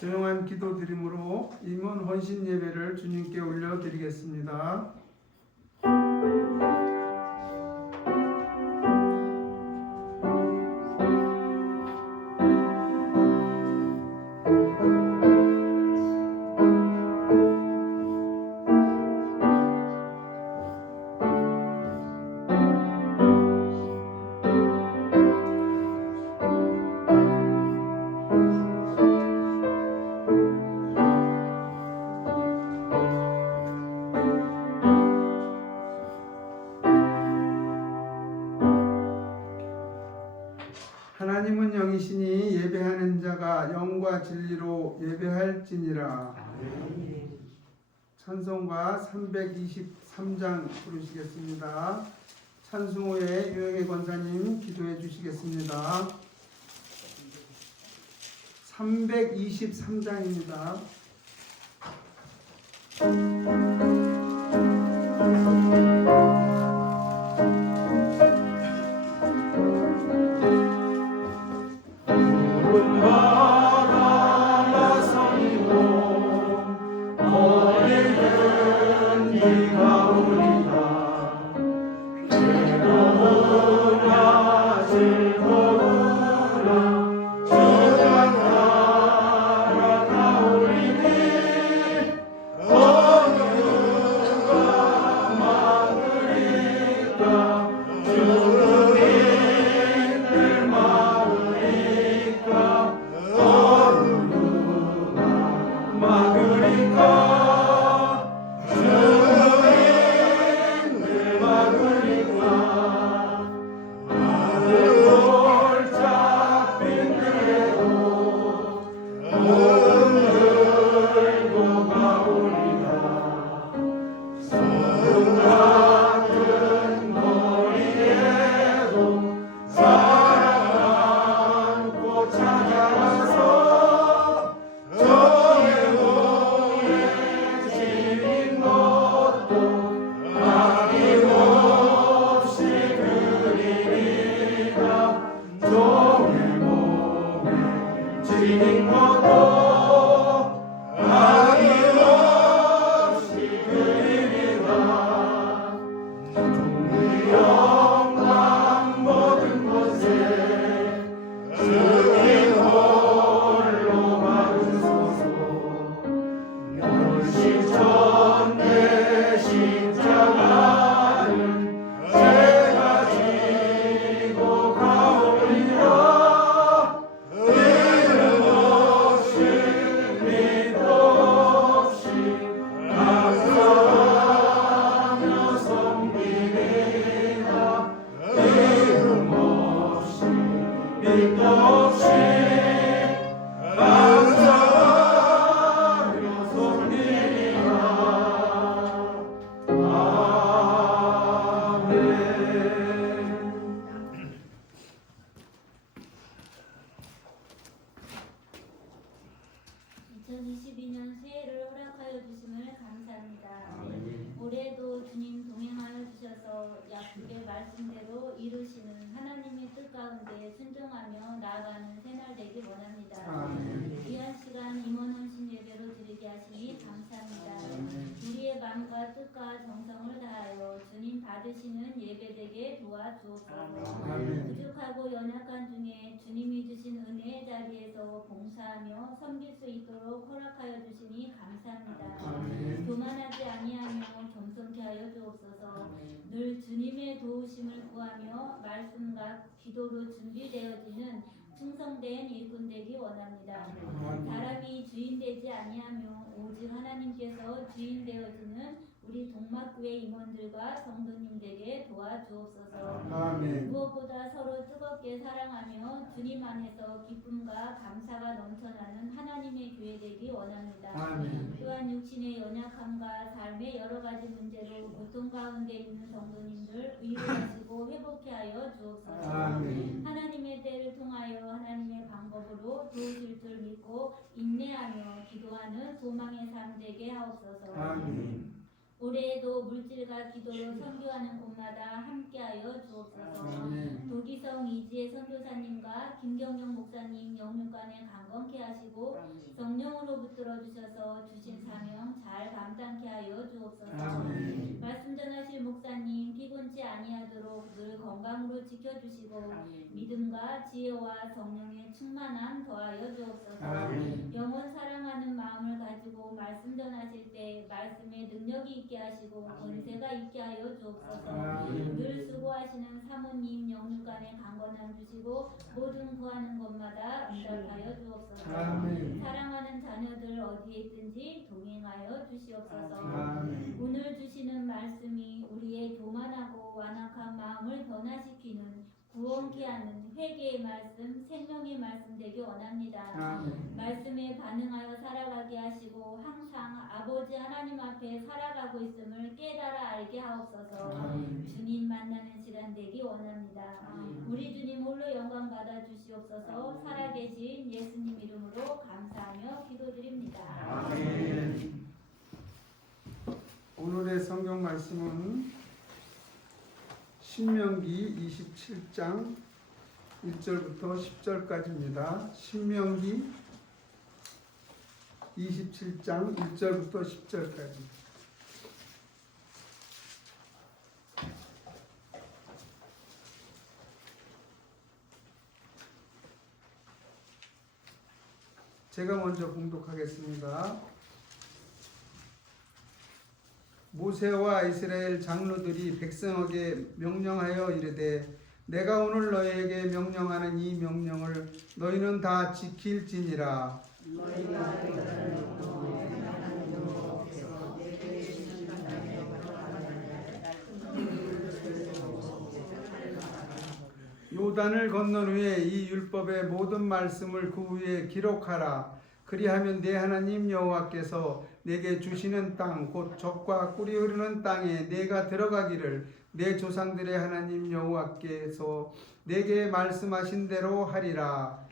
조용한 기도 드림으로 임원 헌신 예배를 주님께 올려드리겠습니다. 하나님은 영이시니 예배하는 자가 영과 진리로 예배할지니라. 찬송가 323장 부르시겠습니다. 찬송 후에 유영애 권사님 기도해 주시겠습니다. 323장입니다. 올해도 주님 동행하여 주셔서 약속의 말씀대로 이루시는 하나님의 뜻 가운데 순종하며 나아가는 새날 되길 원합니다. 귀한 시간 임원 헌신 예배로 드리게 하시니 감사합니다. 우리의 마음과 뜻과 정성을 다하여 주님 받으시는 예배 되게 도와주옵소서. 부족하고 연약한 중에 주님이 주신 은혜의 자리에서 봉사하며 섬길 수 있도록 허락하여 주시니 감사합니다. 교만하지 아니하며 겸손케 하여 주옵소서. 늘 주님의 도우심을 구하며 말씀과 기도로 준비되어지는 충성된 일꾼 되기 원합니다. 사람이 주인 되지 아니하며 오직 하나님께서 주인 되어지는 우리 동막교회 임원들과 성도님들에게 도와주옵소서. 무엇보다 서로 뜨겁게 사랑하며 주님 안에서 기쁨과 감사가 넘쳐나는 하나님의 교회 되기 원합니다. 또한 육신의 연약함과 삶의 여러 가지 문제로 고통 가운데 있는 성도님들 위로하시고 회복케 하여 주옵소서. 하나님의 때를 통하여 하나님의 방법으로 도우실 줄 믿고 인내하며 기도하는 소망의 삶 되게 하옵소서. 올해에도 물질과 기도로 선교하는 곳마다 함께하여 주옵소서. 독이 우리성 이지혜 선교사님과 김경영 목사님 영육간에 강건케 하시고 성령으로 붙들어 주셔서 주신 사명 잘 감당케 하여 주옵소서. 아멘. 말씀 전하실 목사님 피곤치 아니하도록 늘 건강으로 지켜주시고 믿음과 지혜와 성령의 충만함 더하여 주옵소서. 아멘. 영원 사랑하는 마음을 가지고 말씀 전하실 때 말씀에 능력이 있게 하시고 권세가 있게 하여 주옵소서. 아멘. 늘 수고하시는 사모님 영육간에 강건함 주시고 모든 구하는 것마다 응답하여 주옵소서. 아멘. 사랑하는 자녀들 어디에 있든지 동행하여 주시옵소서. 아멘. 오늘 주시는 말씀이 우리의 교만하고 완악한 마음을 변화시키는 구원케 하는 회개의 말씀, 생명의 말씀 되기 원합니다. 아멘. 말씀에 반응하여 살아가게 하시고 항상 아버지 하나님 앞에 살아가고 있음을 깨달아 알게 하옵소서. 아멘. 주님 만나는 시간 되기 원합니다. 우리 주님 홀로 영광 받아 주시옵소서. 살아계신 예수님 이름으로 감사하며 기도드립니다. 아멘. 오늘의 성경 말씀은 신명기 27장 1절부터 10절까지입니다. 신명기 27장 1절부터 10절까지. 제가 먼저 봉독하겠습니다. 모세와 이스라엘 장로들이 백성에게 명령하여 이르되 내가 오늘 너희에게 명령하는 이 명령을 너희는 다 지킬지니라. 요단을 건넌 후에 이 율법의 모든 말씀을 그 위에 기록하라. 그리하면 내 하나님 여호와께서 내게 주시는 땅 곧 젖과 꿀이 흐르는 땅에 내가 들어가기를 내 조상들의 하나님 여호와께서 내게 말씀하신 대로 하리라.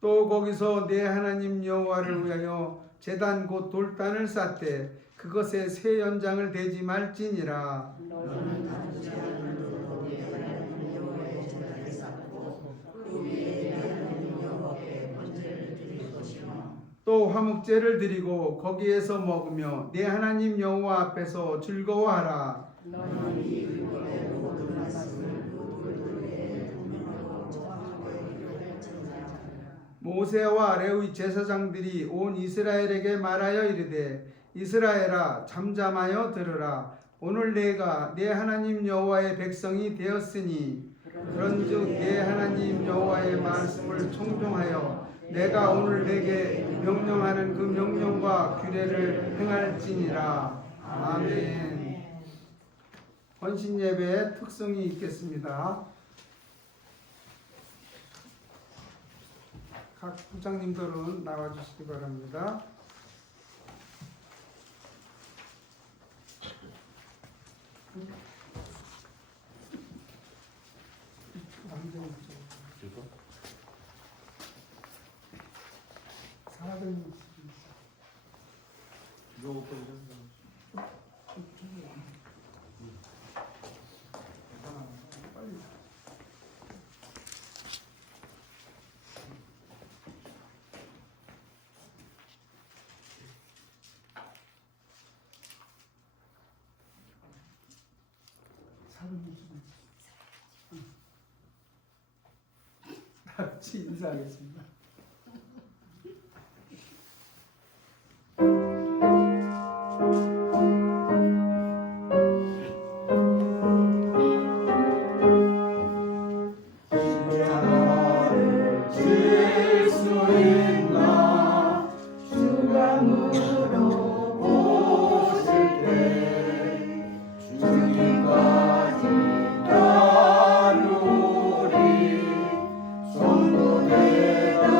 또 거기서 내 하나님 여호와를 위하여 제단 곧 돌단을 쌓되 그것에 새 연장을 대지 말지니라. 또 화목제를 드리고 거기에서 먹으며 내 하나님 여호와 앞에서 즐거워하라. 모세와 레위 제사장들이 온 이스라엘에게 말하여 이르되 이스라엘아 잠잠하여 들으라. 오늘 내가 내 하나님 여호와의 백성이 되었으니 그런즉 내 하나님 여호와의 말씀을 청종하여 내가 오늘 내게 명령하는 그 명령과 규례를 행할지니라. 아멘. 헌신 예배의 특성이 있겠습니다. 각 부장님들은 나와주시기 바랍니다. 사람은 빨리. 다 같이 인사하겠습니다. 전부 내가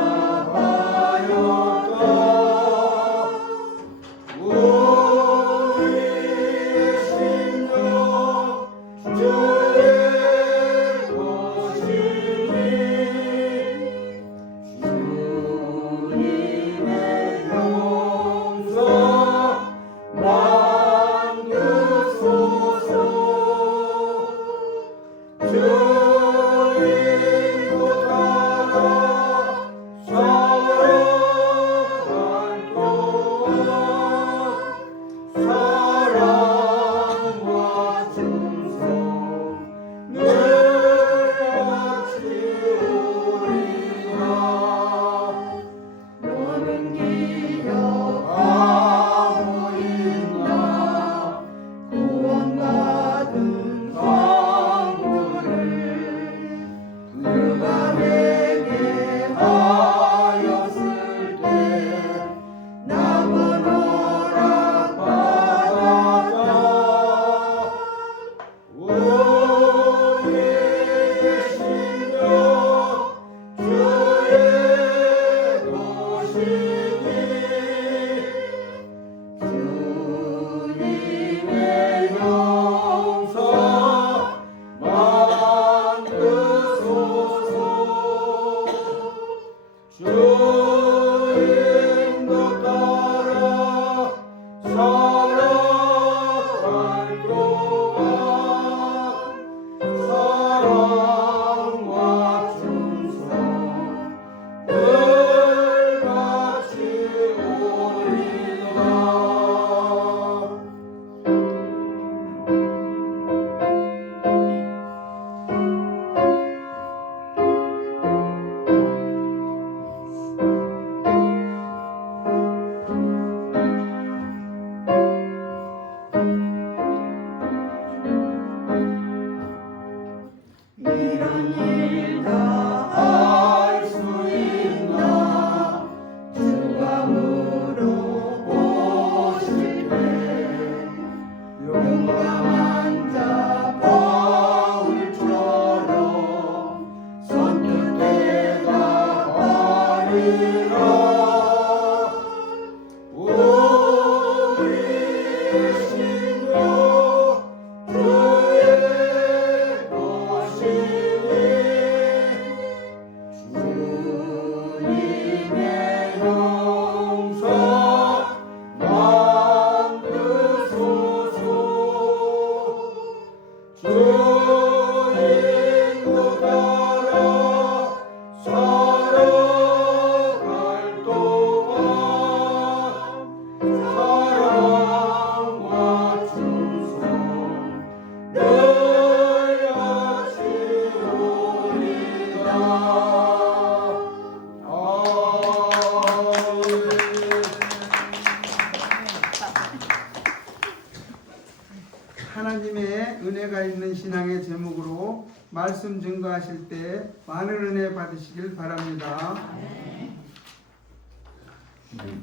하나님의 은혜가 있는 신앙의 제목으로 말씀 증거하실 때 많은 은혜 받으시길 바랍니다.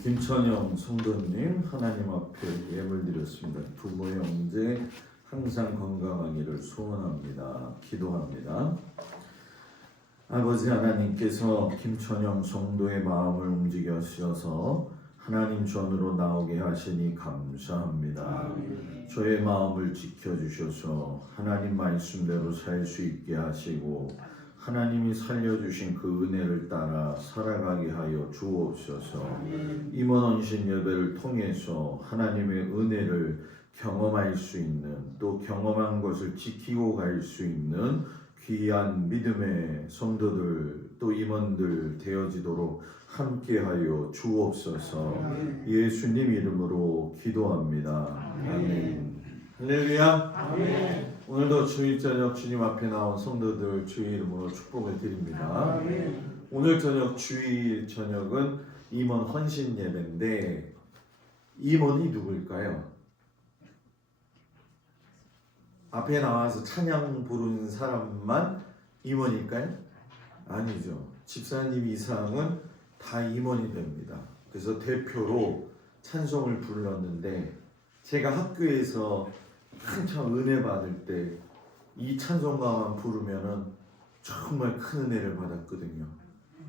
김천영 성도님 하나님 앞에 예물 드렸습니다. 부모의 형제 항상 건강하기를 소원합니다. 기도합니다. 아버지 하나님께서 김천영 성도의 마음을 움직여 주셔서 하나님 전으로 나오게 하시니 감사합니다. 저의 마음을 지켜주셔서 하나님 말씀대로 살 수 있게 하시고 하나님이 살려주신 그 은혜를 따라 살아가게 하여 주옵소서. 임원 헌신 예배를 통해서 하나님의 은혜를 경험할 수 있는, 또 경험한 것을 지키고 갈 수 있는 귀한 믿음의 성도들 또 임원들 되어지도록 함께하여 주옵소서. 예수님 이름으로 기도합니다. 아멘. 할렐루야. 아멘. 오늘도 주일 저녁 주님 앞에 나온 성도들 주의 이름으로 축복을 드립니다. 오늘 저녁 주일 저녁은 임원 헌신 예배인데 임원이 누굴까요? 앞에 나와서 찬양 부르는 사람만 임원일까요? 아니죠. 집사님 이상은 다 임원이 됩니다. 그래서 대표로 찬송을 불렀는데 제가 학교에서 한참 은혜 받을 때 이 찬송가만 부르면은 정말 큰 은혜를 받았거든요.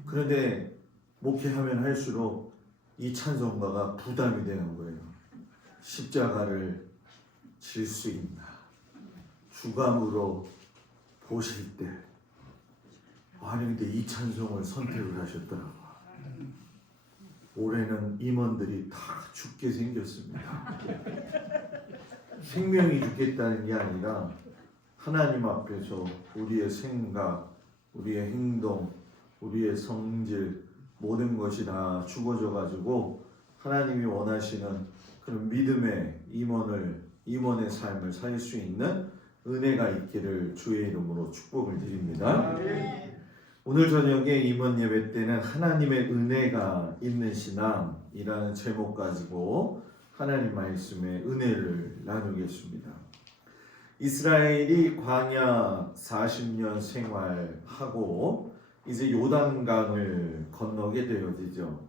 그런데 목회하면 할수록 이 찬송가가 부담이 되는 거예요. 십자가를 질 수 있나? 주감으로 보실 때. 아니 근데 이 찬송을 선택을 하셨더라고요. 올해는 임원들이 다 죽게 생겼습니다. 생명이 죽겠다는 게 아니라 하나님 앞에서 우리의 생각, 우리의 행동, 우리의 성질 모든 것이 다 죽어져 가지고 하나님이 원하시는 그런 믿음의 임원의 삶을 살 수 있는 은혜가 있기를 주의 이름으로 축복을 드립니다. 오늘 저녁에 임원 예배 때는 하나님의 은혜가 있는 신앙이라는 제목 가지고 하나님 말씀의 은혜를 나누겠습니다. 이스라엘이 광야 40년 생활하고 이제 요단강을 건너게 되어지죠.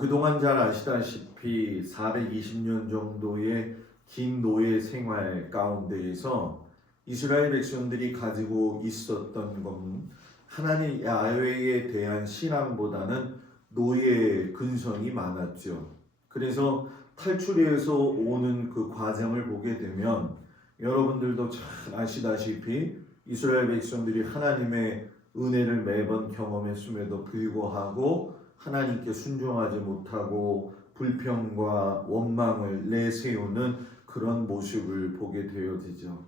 그동안 잘 아시다시피 420년 정도의 긴 노예 생활 가운데에서 이스라엘 백성들이 가지고 있었던 건 하나님 야훼에 대한 신앙보다는 노예 근성이 많았죠. 그래서 탈출해서 오는 그 과정을 보게 되면 여러분들도 잘 아시다시피 이스라엘 백성들이 하나님의 은혜를 매번 경험했음에도 불구하고 하나님께 순종하지 못하고 불평과 원망을 내세우는 그런 모습을 보게 되어지죠.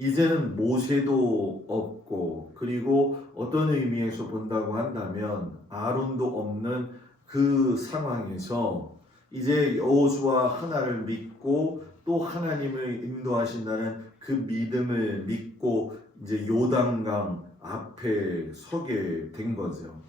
이제는 모세도 없고, 그리고 어떤 의미에서 본다고 한다면 아론도 없는 그 상황에서 이제 여호수아 하나를 믿고 또 하나님을 인도하신다는 그 믿음을 믿고 이제 요단강 앞에 서게 된 거죠.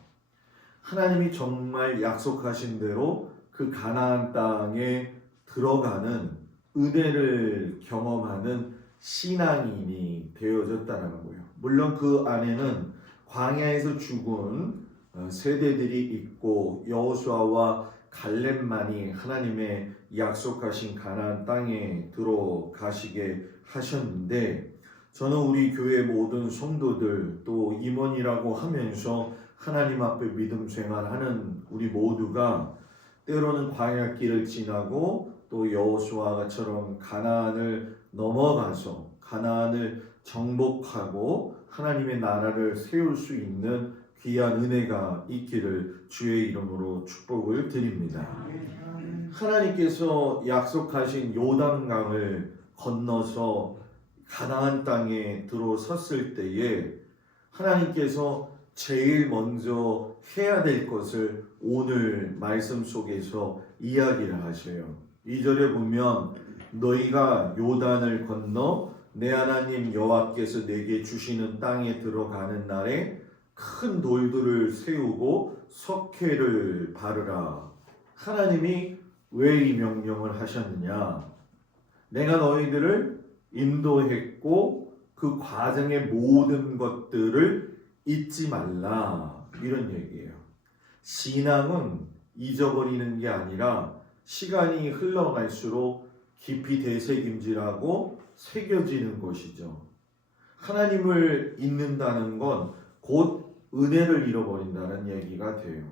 하나님이 정말 약속하신 대로 그 가나안 땅에 들어가는 은혜를 경험하는 신앙인이 되어졌다는 거예요. 물론 그 안에는 광야에서 죽은 세대들이 있고 여호수아와 갈렙만이 하나님의 약속하신 가나안 땅에 들어가시게 하셨는데, 저는 우리 교회 모든 성도들 또 임원이라고 하면서 하나님 앞에 믿음 생활하는 우리 모두가 때로는 광야길을 지나고 또 여호수아처럼 가나안을 넘어가서 가나안을 정복하고 하나님의 나라를 세울 수 있는 귀한 은혜가 있기를 주의 이름으로 축복을 드립니다. 하나님께서 약속하신 요단강을 건너서 가나안 땅에 들어섰을 때에 하나님께서 제일 먼저 해야 될 것을 오늘 말씀 속에서 이야기를 하셔요. 2절에 보면 너희가 요단을 건너 내 하나님 여호와께서 내게 주시는 땅에 들어가는 날에 큰 돌들을 세우고 석회를 바르라. 하나님이 왜 이 명령을 하셨느냐? 내가 너희들을 인도했고 그 과정의 모든 것들을 잊지 말라. 이런 얘기예요. 신앙은 잊어버리는 게 아니라 시간이 흘러갈수록 깊이 되새김질하고 새겨지는 것이죠. 하나님을 잊는다는 건 곧 은혜를 잃어버린다는 얘기가 돼요.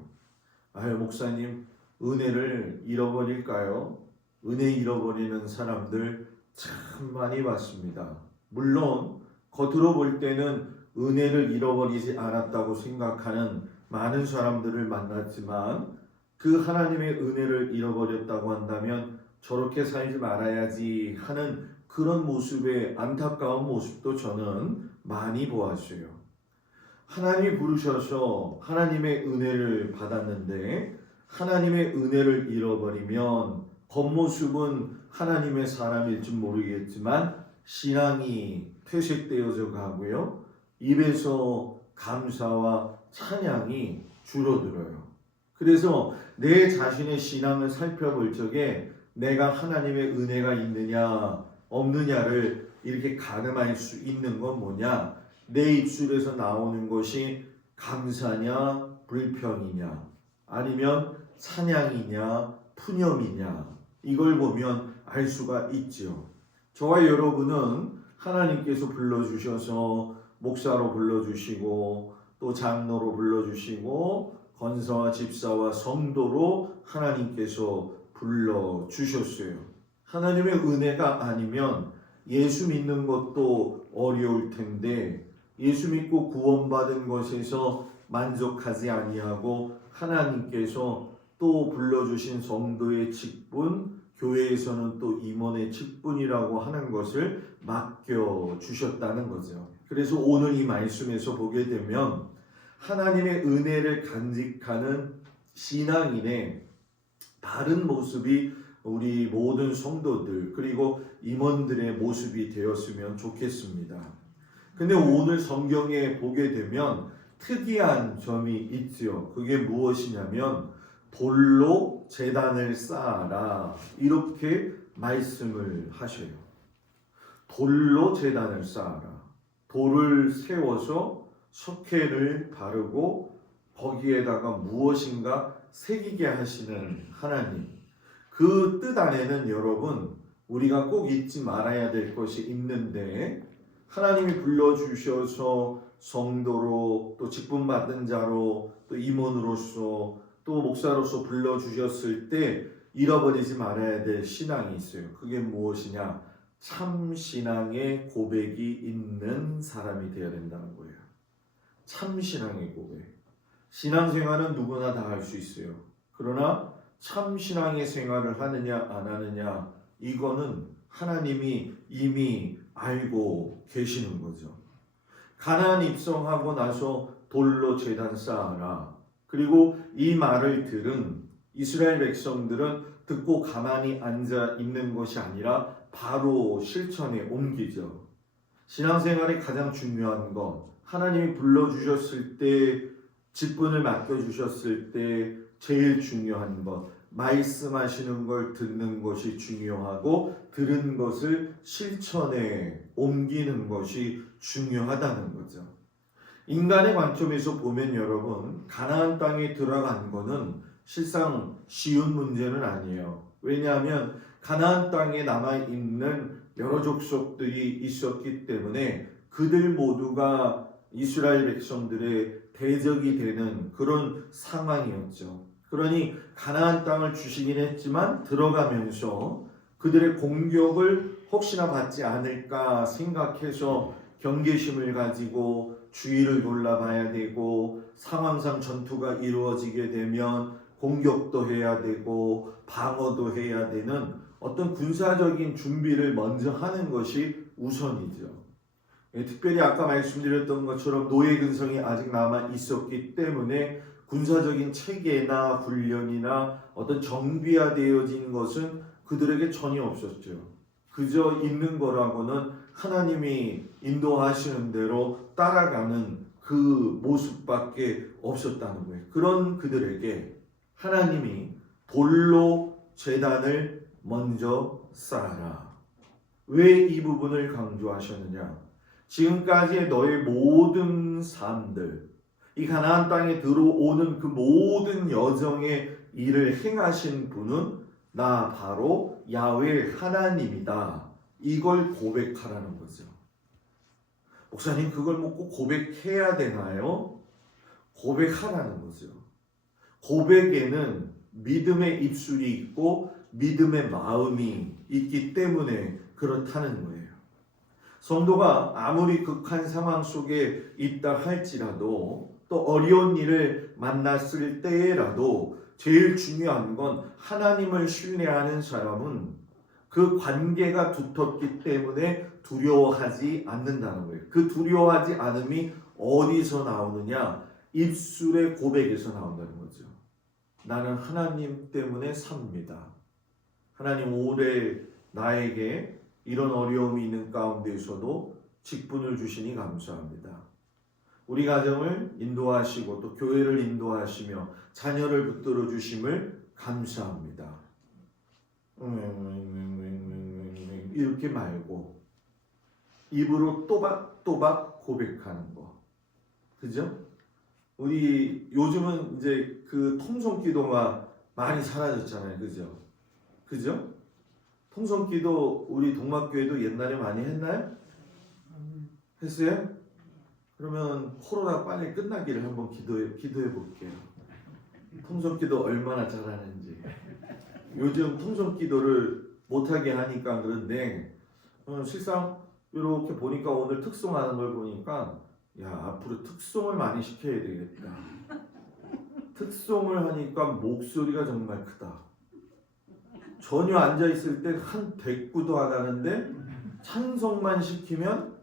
아유, 목사님, 은혜를 잃어버릴까요? 은혜 잃어버리는 사람들 참 많이 봤습니다. 물론 겉으로 볼 때는 은혜를 잃어버리지 않았다고 생각하는 많은 사람들을 만났지만 그 하나님의 은혜를 잃어버렸다고 한다면 저렇게 살지 말아야지 하는 그런 모습의 안타까운 모습도 저는 많이 보았어요. 하나님이 부르셔서 하나님의 은혜를 받았는데 하나님의 은혜를 잃어버리면 겉모습은 하나님의 사람일지 모르겠지만 신앙이 퇴색되어져 가고요. 입에서 감사와 찬양이 줄어들어요. 그래서 내 자신의 신앙을 살펴볼 적에 내가 하나님의 은혜가 있느냐 없느냐를 이렇게 가늠할 수 있는 건 뭐냐? 내 입술에서 나오는 것이 감사냐 불평이냐 아니면 찬양이냐 푸념이냐 이걸 보면 알 수가 있죠. 저와 여러분은 하나님께서 불러주셔서 목사로 불러주시고 또 장로로 불러주시고 권사와 집사와 성도로 하나님께서 불러주셨어요. 하나님의 은혜가 아니면 예수 믿는 것도 어려울 텐데 예수 믿고 구원받은 것에서 만족하지 아니하고 하나님께서 또 불러주신 성도의 직분, 교회에서는 또 임원의 직분이라고 하는 것을 맡겨주셨다는 거죠. 그래서 오늘 이 말씀에서 보게 되면 하나님의 은혜를 간직하는 신앙인의 바른 모습이 우리 모든 성도들 그리고 임원들의 모습이 되었으면 좋겠습니다. 근데 오늘 성경에 보게 되면 특이한 점이 있죠. 그게 무엇이냐면 돌로 제단을 쌓아라 이렇게 말씀을 하셔요. 돌로 제단을 쌓아라. 돌을 세워서 석회를 바르고 거기에다가 무엇인가 새기게 하시는 하나님. 그 뜻 안에는 여러분 우리가 꼭 잊지 말아야 될 것이 있는데 하나님이 불러주셔서 성도로 또 직분받은 자로 또 임원으로서 또 목사로서 불러주셨을 때 잃어버리지 말아야 될 신앙이 있어요. 그게 무엇이냐? 참 신앙의 고백이 있는 사람이 되어야 된다는 거예요. 참 신앙의 고백. 신앙생활은 누구나 다 할 수 있어요. 그러나 참 신앙의 생활을 하느냐 안 하느냐, 이거는 하나님이 이미 알고 계시는 거죠. 가나안 입성하고 나서 돌로 제단 쌓아라. 그리고 이 말을 들은 이스라엘 백성들은 듣고 가만히 앉아 있는 것이 아니라 바로 실천에 옮기죠. 신앙생활의 가장 중요한 건 하나님이 불러주셨을 때, 직분을 맡겨주셨을 때 제일 중요한 것, 말씀하시는 걸 듣는 것이 중요하고 들은 것을 실천에 옮기는 것이 중요하다는 거죠. 인간의 관점에서 보면 여러분, 가나안 땅에 들어간 거는 실상 쉬운 문제는 아니에요. 왜냐하면 가나안 땅에 남아있는 여러 족속들이 있었기 때문에 그들 모두가 이스라엘 백성들의 대적이 되는 그런 상황이었죠. 그러니 가나안 땅을 주시긴 했지만 들어가면서 그들의 공격을 혹시나 받지 않을까 생각해서 경계심을 가지고 주위를 돌아봐야 되고, 상황상 전투가 이루어지게 되면 공격도 해야 되고 방어도 해야 되는 어떤 군사적인 준비를 먼저 하는 것이 우선이죠. 특별히 아까 말씀드렸던 것처럼 노예 근성이 아직 남아 있었기 때문에 군사적인 체계나 훈련이나 어떤 정비화되어진 것은 그들에게 전혀 없었죠. 그저 있는 거라고는 하나님이 인도하시는 대로 따라가는 그 모습밖에 없었다는 거예요. 그런 그들에게 하나님이 돌로 제단을 먼저 쌓아라. 왜 이 부분을 강조하셨느냐? 지금까지의 너의 모든 삶들, 이 가나안 땅에 들어오는 그 모든 여정의 일을 행하신 분은 나 바로 야훼 하나님이다. 이걸 고백하라는 거죠. 목사님, 그걸 뭐 꼭 고백해야 되나요? 고백하라는 거죠. 고백에는 믿음의 입술이 있고 믿음의 마음이 있기 때문에 그렇다는 거예요. 성도가 아무리 극한 상황 속에 있다 할지라도, 또 어려운 일을 만났을 때라도 제일 중요한 건 하나님을 신뢰하는 사람은 그 관계가 두텁기 때문에 두려워하지 않는다는 거예요. 그 두려워하지 않음이 어디서 나오느냐? 입술의 고백에서 나온다는 거죠. 나는 하나님 때문에 삽니다. 하나님, 올해 나에게 이런 어려움이 있는 가운데서도 직분을 주시니 감사합니다. 우리 가정을 인도하시고 또 교회를 인도하시며 자녀를 붙들어 주심을 감사합니다. 이렇게 말고 입으로 또박또박 고백하는 거. 그죠? 우리 요즘은 이제 그 통성기도가 많이 사라졌잖아요. 그죠? 그죠? 통성기도 우리 동막교회도 옛날에 많이 했나요? 했어요? 그러면 코로나 빨리 끝나기를 한번 기도해 볼게요. 통성기도 얼마나 잘하는지. 요즘 통성기도를 못하게 하니까 그런데 실상 이렇게 보니까 오늘 특송하는 걸 보니까, 야, 앞으로 특송을 많이 시켜야 되겠다. 특송을 하니까 목소리가 정말 크다. 전혀 앉아있을 때 한 대꾸도 안 하는데 찬송만 시키면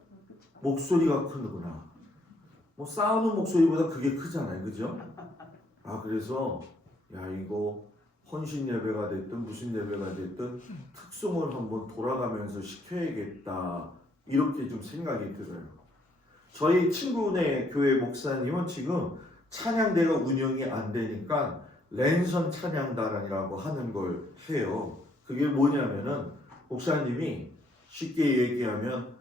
목소리가 크구나. 뭐 싸우는 목소리보다 그게 크잖아요. 그죠? 그래서 야, 이거 헌신 예배가 됐든 무슨 예배가 됐든 특송을 한번 돌아가면서 시켜야겠다. 이렇게 좀 생각이 들어요. 저희 친구네 교회 목사님은 지금 찬양대가 운영이 안 되니까 랜선 찬양단이라고 하는 걸 해요. 그게 뭐냐면은 목사님이 쉽게 얘기하면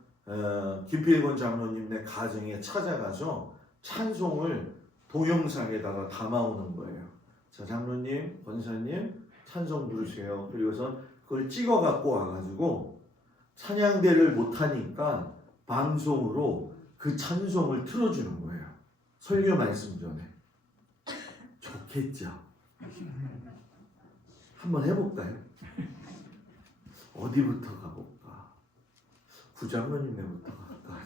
김필곤 장로님네 가정에 찾아가서 찬송을 동영상에다가 담아오는 거예요. 자, 장로님, 권사님 찬송 부르세요. 그리고선 그걸 찍어 갖고 와가지고 찬양대를 못하니까 방송으로 그 찬송을 틀어주는 거예요. 설교 말씀 전에. 좋겠죠. 한번 해볼까요? 어디부터 가볼까? 구장로님네부터 갈까?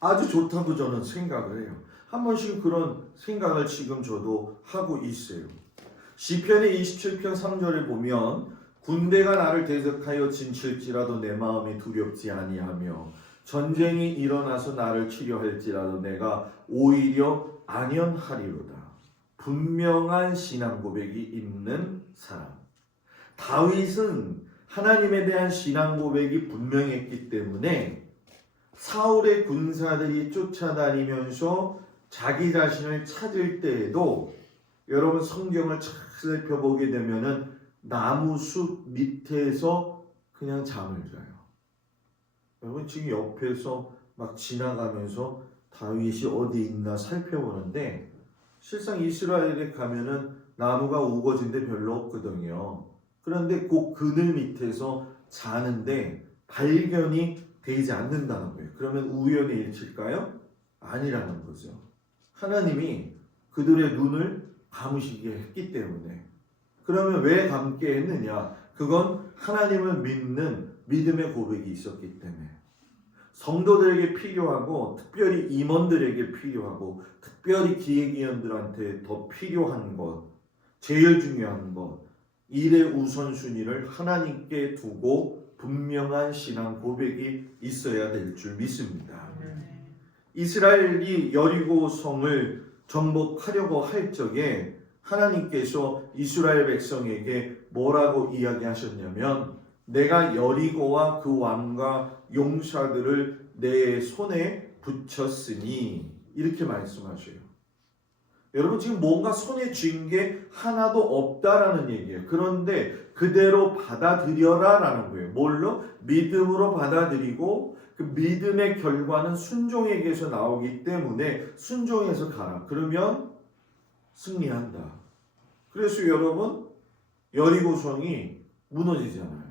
아주 좋다고 저는 생각을 해요. 한 번씩 그런 생각을 지금 저도 하고 있어요. 시편의 27편 3절을 보면 군대가 나를 대적하여 진칠지라도 내 마음이 두렵지 아니하며 전쟁이 일어나서 나를 치려할지라도 내가 오히려 안연하리로다. 분명한 신앙 고백이 있는 사람. 다윗은 하나님에 대한 신앙 고백이 분명했기 때문에 사울의 군사들이 쫓아다니면서 자기 자신을 찾을 때에도 여러분 성경을 잘 살펴보게 되면은 나무숲 밑에서 그냥 잠을 자요. 여러분 지금 옆에서 막 지나가면서 다윗이 어디 있나 살펴보는데 실상 이스라엘에 가면은 나무가 우거진 데 별로 없거든요. 그런데 그 그늘 밑에서 자는데 발견이 되지 않는다는 거예요. 그러면 우연의 일치일까요? 아니라는 거죠. 하나님이 그들의 눈을 감으시게 했기 때문에. 그러면 왜 감게 했느냐? 그건 하나님을 믿는 믿음의 고백이 있었기 때문에. 성도들에게 필요하고 특별히 임원들에게 필요하고 특별히 기획위원들한테 더 필요한 것, 제일 중요한 것, 일의 우선순위를 하나님께 두고 분명한 신앙 고백이 있어야 될 줄 믿습니다. 이스라엘이 여리고성을 정복하려고 할 적에 하나님께서 이스라엘 백성에게 뭐라고 이야기하셨냐면 내가 여리고와 그 왕과 용사들을 내 손에 붙였으니 이렇게 말씀하셔요. 여러분 지금 뭔가 손에 쥔 게 하나도 없다라는 얘기예요. 그런데 그대로 받아들여라 라는 거예요. 뭘로? 믿음으로 받아들이고 그 믿음의 결과는 순종에게서 나오기 때문에 순종해서 가라. 그러면 승리한다. 그래서 여러분 여리고성이 무너지잖아요.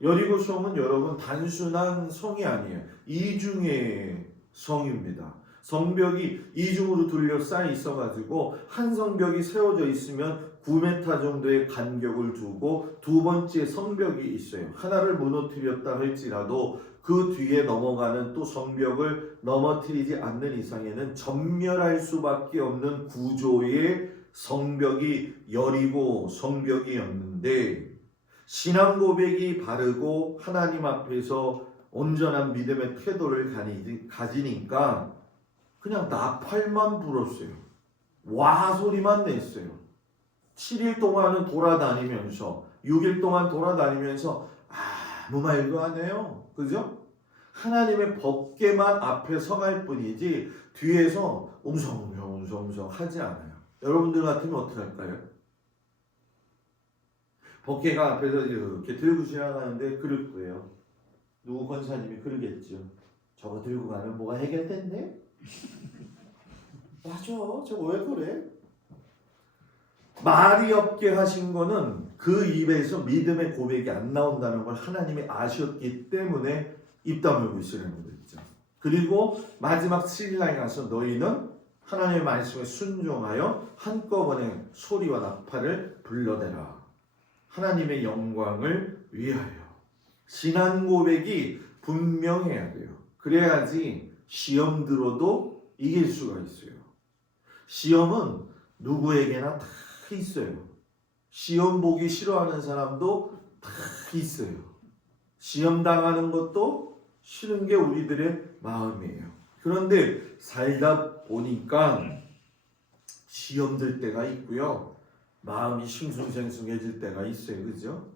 여리고성은 여러분 단순한 성이 아니에요. 이중의 성입니다. 성벽이 이중으로 둘러싸여 있어가지고 한 성벽이 세워져 있으면 9m 정도의 간격을 두고 두 번째 성벽이 있어요. 하나를 무너뜨렸다 할지라도 그 뒤에 넘어가는 또 성벽을 넘어뜨리지 않는 이상에는 전멸할 수밖에 없는 구조의 성벽이 여리고 성벽이었는데 신앙 고백이 바르고 하나님 앞에서 온전한 믿음의 태도를 가지니까 그냥 나팔만 불었어요. 와 소리만 냈어요. 7일 동안은 돌아다니면서 6일 동안 돌아다니면서 아무 말도 안 해요. 그죠? 하나님의 법궤만 앞에 서갈 뿐이지 뒤에서 웅성웅성 하지 않아요. 여러분들 같으면 어떻게 할까요? 법궤가 앞에서 이렇게 들고 지나가는데 그럴 거예요. 누구 권사님이 그러겠죠. 저거 들고 가면 뭐가 해결된대? 맞아. 저거 왜 그래? 말이 없게 하신 거는 그 입에서 믿음의 고백이 안 나온다는 걸 하나님이 아셨기 때문에 입 다물고 있으라는 거죠. 그리고 마지막 7일날에 가서 너희는 하나님의 말씀에 순종하여 한꺼번에 소리와 나팔을 불러대라. 하나님의 영광을 위하여. 신앙 고백이 분명해야 돼요. 그래야지 시험 들어도 이길 수가 있어요. 시험은 누구에게나 다 있어요. 시험 보기 싫어하는 사람도 다 있어요. 시험 당하는 것도 싫은 게 우리들의 마음이에요. 그런데 살다 보니까 시험 들 때가 있고요. 마음이 싱숭생숭해질 때가 있어요. 그죠?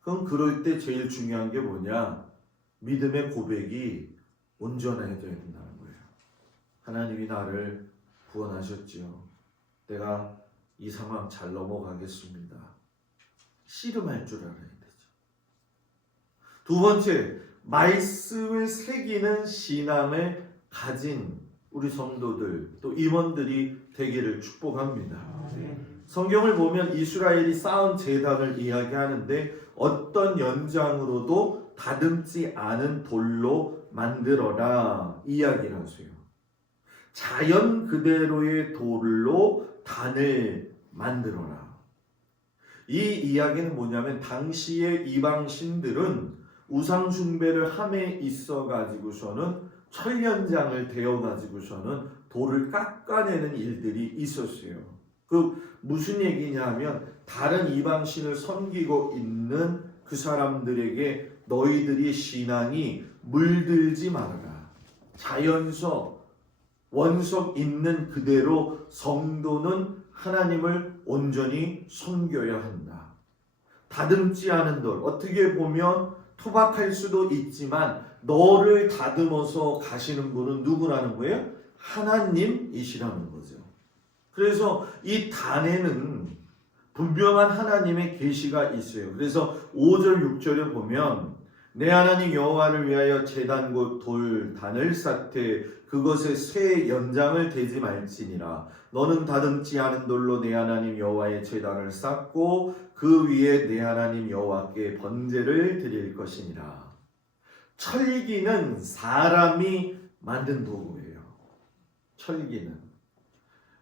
그럼 그럴 때 제일 중요한 게 뭐냐? 믿음의 고백이 온전해져야 된다는 거예요. 하나님이 나를 구원하셨지요. 내가 이 상황 잘 넘어가겠습니다. 씨름할 줄 알아야 되죠. 두 번째, 말씀을 새기는 신앙을 가진 우리 성도들 또 임원들이 되기를 축복합니다. 성경을 보면 이스라엘이 쌓은 제단을 이야기하는데 어떤 연장으로도 다듬지 않은 돌로 만들어라 이야기를 하세요. 자연 그대로의 돌로 단을 만들어라. 이 이야기는 뭐냐면 당시의 이방 신들은 우상 숭배를 함에 있어 가지고서는 철연장을 대어 가지고서는 돌을 깎아내는 일들이 있었어요. 그 무슨 얘기냐면 다른 이방 신을 섬기고 있는 그 사람들에게 너희들이 신앙이 물들지 말아라. 자연석 원석 있는 그대로 성도는 하나님을 온전히 섬겨야 한다. 다듬지 않은 돌, 어떻게 보면 투박할 수도 있지만 너를 다듬어서 가시는 분은 누구라는 거예요? 하나님이시라는 거죠. 그래서 이 단에는 분명한 하나님의 계시가 있어요. 그래서 5절 6절에 보면 내 하나님 여호와를 위하여 제단 곧 돌단을 쌓되 그것에 새 연장을 대지 말지니라. 너는 다듬지 않은 돌로 내 하나님 여호와의 제단을 쌓고 그 위에 내 하나님 여호와께 번제를 드릴 것이니라. 철기는 사람이 만든 도구예요. 철기는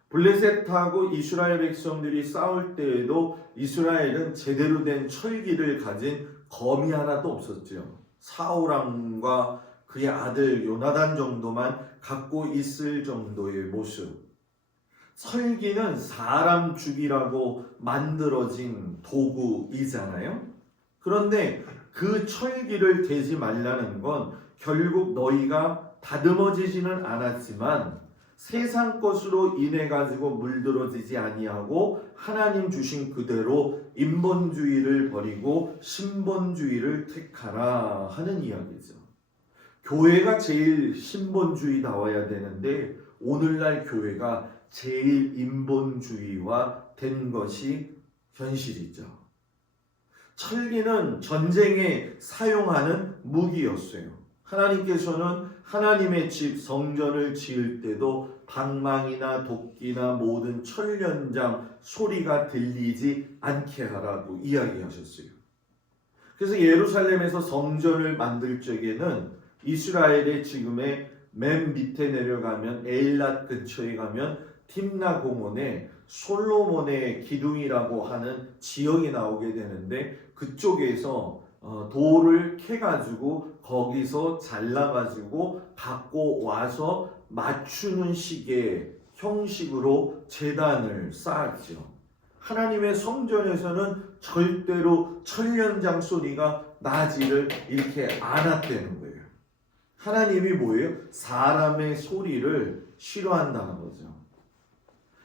블레셋하고 이스라엘 백성들이 싸울 때에도 이스라엘은 제대로 된 철기를 가진 검이 하나도 없었죠. 사울왕과 그의 아들 요나단 정도만 갖고 있을 정도의 모습. 철기는 사람 죽이라고 만들어진 도구이잖아요. 그런데 그 철기를 대지 말라는 건 결국 너희가 다듬어지지는 않았지만 세상 것으로 인해 가지고 물들어지지 아니하고 하나님 주신 그대로 인본주의를 버리고 신본주의를 택하라 하는 이야기죠. 교회가 제일 신본주의 나와야 되는데 오늘날 교회가 제일 인본주의화 된 것이 현실이죠. 철기는 전쟁에 사용하는 무기였어요. 하나님께서는 하나님의 집 성전을 지을 때도 방망이나 도끼나 모든 철연장 소리가 들리지 않게 하라고 이야기하셨어요. 그래서 예루살렘에서 성전을 만들 적에는 이스라엘의 지금의 맨 밑에 내려가면 에일랏 근처에 가면 팀나 공원에 솔로몬의 기둥이라고 하는 지형이 나오게 되는데 그쪽에서 돌을 캐가지고 거기서 잘라가지고 갖고 와서 맞추는 식의 형식으로 제단을 쌓았죠. 하나님의 성전에서는 절대로 철연장 소리가 나지를 이렇게 않았다는 거예요. 하나님이 뭐예요? 사람의 소리를 싫어한다는 거죠.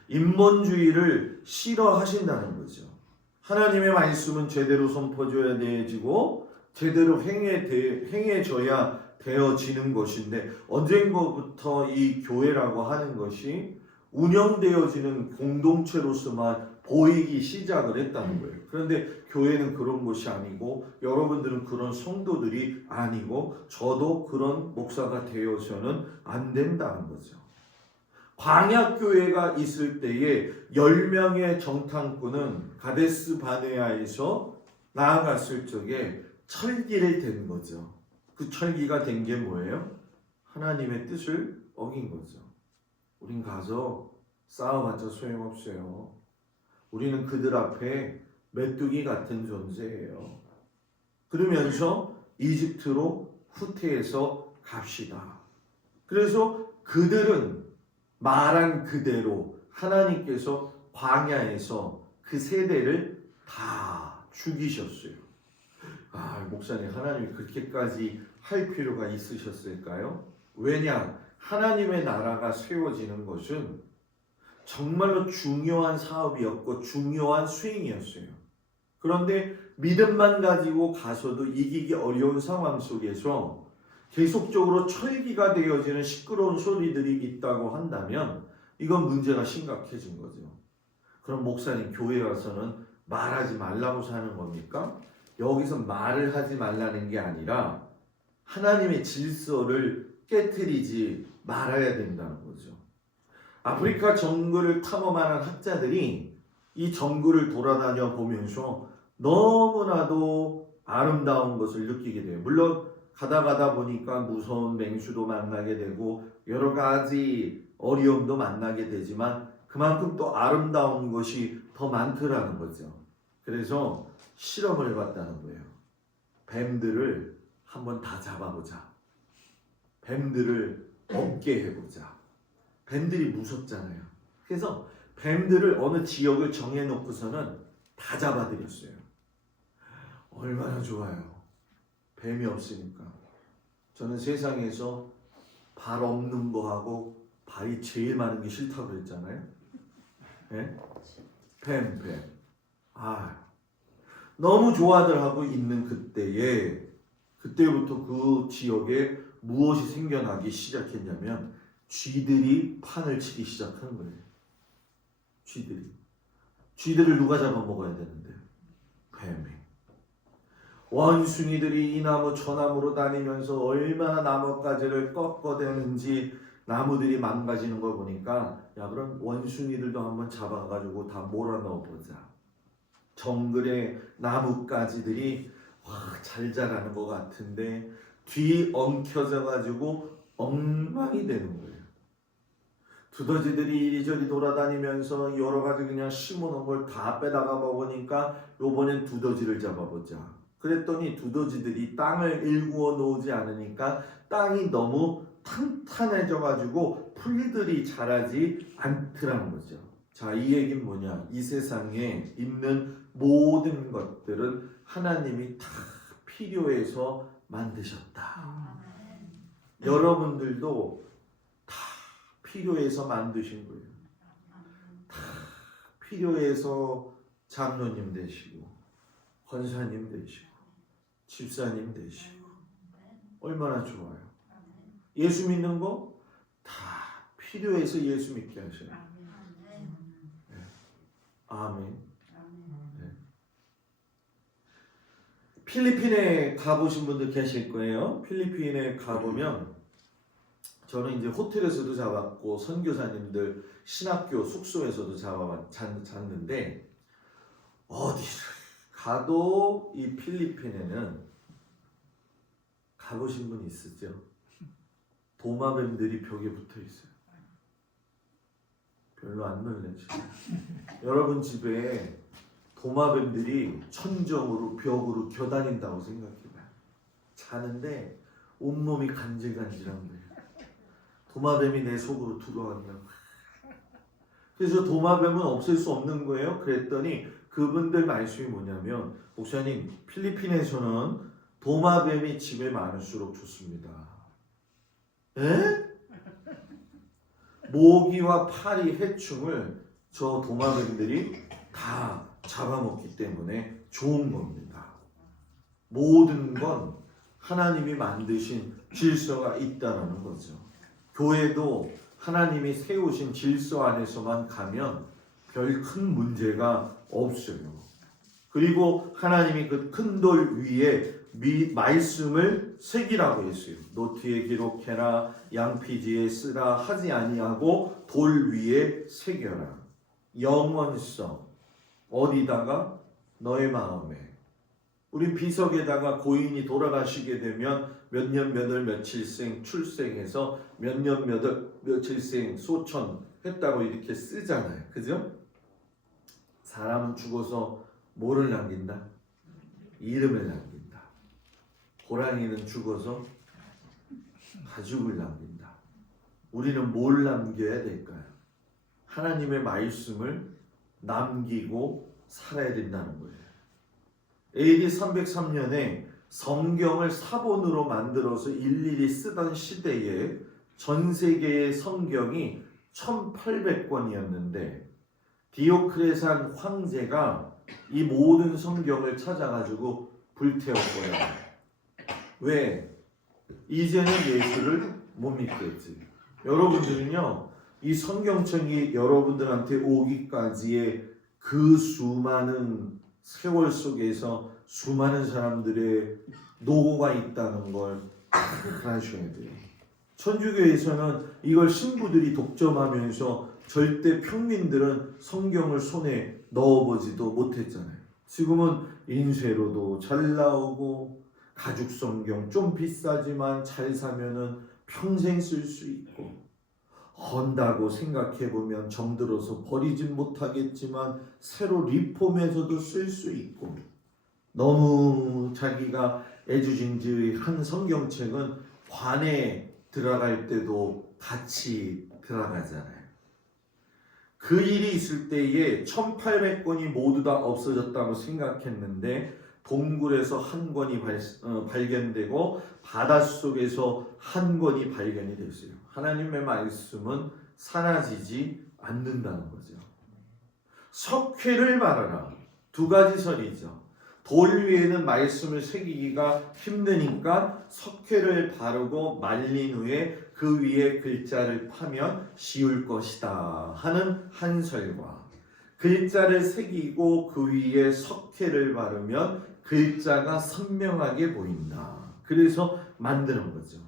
인본주의를 싫어하신다는 거죠. 하나님의 말씀은 제대로 선포줘야 되어지고 제대로 행해져야 되어지는 것인데 언젠가부터 이 교회라고 하는 것이 운영되어지는 공동체로서만 보이기 시작을 했다는 거예요. 그런데 교회는 그런 곳이 아니고 여러분들은 그런 성도들이 아니고 저도 그런 목사가 되어서는 안 된다는 거죠. 광야교회가 있을 때에 10명의 정탐꾼은 가데스 바네아에서 나아갔을 적에 철기를 댄 거죠. 그 철기가 된 게 뭐예요? 하나님의 뜻을 어긴 거죠. 우린 가서 싸워봤자 소용없어요. 우리는 그들 앞에 메뚜기 같은 존재예요. 그러면서 이집트로 후퇴해서 갑시다. 그래서 그들은 말한 그대로 하나님께서 광야에서 그 세대를 다 죽이셨어요. 목사님, 하나님이 그렇게까지 할 필요가 있으셨을까요? 왜냐? 하나님의 나라가 세워지는 것은 정말로 중요한 사업이었고 중요한 수행이었어요. 그런데 믿음만 가지고 가서도 이기기 어려운 상황 속에서 계속적으로 철기가 되어지는 시끄러운 소리들이 있다고 한다면 이건 문제가 심각해진 거죠. 그럼 목사님, 교회 와서는 말하지 말라고 사는 겁니까? 여기서 말을 하지 말라는 게 아니라 하나님의 질서를 깨트리지 말아야 된다는 거죠. 아프리카 정글을 탐험하는 학자들이 이 정글을 돌아다녀 보면서 너무나도 아름다운 것을 느끼게 돼요. 물론 가다 보니까 무서운 맹수도 만나게 되고 여러 가지 어려움도 만나게 되지만 그만큼 또 아름다운 것이 더 많더라는 거죠. 그래서 실험을 해봤다는 거예요. 뱀들을 한번 다 잡아보자. 뱀들을 없게 해보자. 뱀들이 무섭잖아요. 그래서 뱀들을 어느 지역을 정해놓고서는 다 잡아들였어요. 얼마나 좋아요. 뱀이 없으니까. 저는 세상에서 발 없는 거하고 발이 제일 많은 게 싫다고 그랬잖아요. 네? 뱀. 너무 좋아들 하고 있는 그때부터 그 지역에 무엇이 생겨나기 시작했냐면 쥐들이 판을 치기 시작한 거예요. 쥐들을 누가 잡아먹어야 되는데? 뱀이. 원숭이들이 이 나무 저 나무로 다니면서 얼마나 나뭇가지를 꺾어대는지 나무들이 망가지는 걸 보니까 야 그럼 원숭이들도 한번 잡아가지고 다 몰아넣어보자. 정글의 나뭇가지들이 잘 자라는 것 같은데 뒤 엉켜져가지고 엉망이 되는 거예요. 두더지들이 이리저리 돌아다니면서 여러 가지 그냥 심어놓은 걸 다 빼다가 먹으니까 요번엔 두더지를 잡아보자. 그랬더니 두더지들이 땅을 일구어 놓지 않으니까 땅이 너무 탄탄해져가지고 풀들이 자라지 않더라는 거죠. 자, 이 얘기는 뭐냐? 이 세상에 있는 모든 것들은 하나님이 다 필요해서 만드셨다. 여러분들도 다 필요해서 만드신 거예요. 다 필요해서 장로님 되시고 권사님 되시고 집사님 되시고 얼마나 좋아요. 예수 믿는 거 다 필요해서 예수 믿게 하셔요. 네. 아멘. 네. 필리핀에 가보신 분들 계실 거예요. 필리핀에 가보면 저는 이제 호텔에서도 잡았고 선교사님들 신학교 숙소에서도 잤는데 어디를 가도 이 필리핀에는 가보신 분 있으죠? 도마뱀들이 벽에 붙어 있어요. 별로 안 놀라죠? 여러분 집에 도마뱀들이 천정으로 벽으로 겨다닌다고 생각해봐요. 자는데 온몸이 간질간질한 거예요. 도마뱀이 내 속으로 들어왔냐고. 그래서 도마뱀은 없앨 수 없는 거예요. 그랬더니 그분들 말씀이 뭐냐면 목사님 필리핀에서는 도마뱀이 집에 많을수록 좋습니다. 에? 모기와 파리, 해충을 저 도마뱀들이 다 잡아먹기 때문에 좋은 겁니다. 모든 건 하나님이 만드신 질서가 있다는 거죠. 교회도 하나님이 세우신 질서 안에서만 가면 별 큰 문제가 없어요. 그리고 하나님이 그 큰 돌 위에 말씀을 새기라고 했어요. 노트에 기록해라, 양피지에 쓰라 하지 아니하고 돌 위에 새겨라. 영원성 어디다가? 너의 마음에. 우리 비석에다가 고인이 돌아가시게 되면 몇 년 몇월 며칠생 출생해서 몇 년 몇월 며칠생 소천 했다고 이렇게 쓰잖아요. 그죠? 사람은 죽어서 뭐를 남긴다? 이름을 남긴다. 호랑이는 죽어서 가죽을 남긴다. 우리는 뭘 남겨야 될까요? 하나님의 말씀을 남기고 살아야 된다는 거예요. AD 303년에 성경을 사본으로 만들어서 일일이 쓰던 시대에 전 세계의 성경이 1800권이었는데 디오크레산 황제가 이 모든 성경을 찾아가지고 불태웠고요. 왜? 이제는 예수를 못 믿겠지. 여러분들은요, 이 성경책이 여러분들한테 오기까지의 그 수많은 세월 속에서 수많은 사람들의 노고가 있다는 걸 아셔야 돼요. 천주교에서는 이걸 신부들이 독점하면서 절대 평민들은 성경을 손에 넣어보지도 못했잖아요. 지금은 인쇄로도 잘 나오고 가죽 성경 좀 비싸지만 잘 사면은 평생 쓸 수 있고 헌다고 생각해보면 정들어서 버리진 못하겠지만 새로 리폼해서도 쓸 수 있고, 너무 자기가 애주진지의 성경책은 관에 들어갈 때도 같이 들어가잖아요. 그 일이 있을 때에 1800권이 모두 다 없어졌다고 생각했는데 동굴에서 한 권이 발견되고 바닷속에서 한 권이 발견이 됐어요. 하나님의 말씀은 사라지지 않는다는 거죠. 석회를 말하라. 두 가지 설이죠. 돌 위에는 말씀을 새기기가 힘드니까 석회를 바르고 말린 후에 그 위에 글자를 파면 쉬울 것이다 하는 한 설과, 글자를 새기고 그 위에 석회를 바르면 글자가 선명하게 보인다. 그래서 만드는 거죠.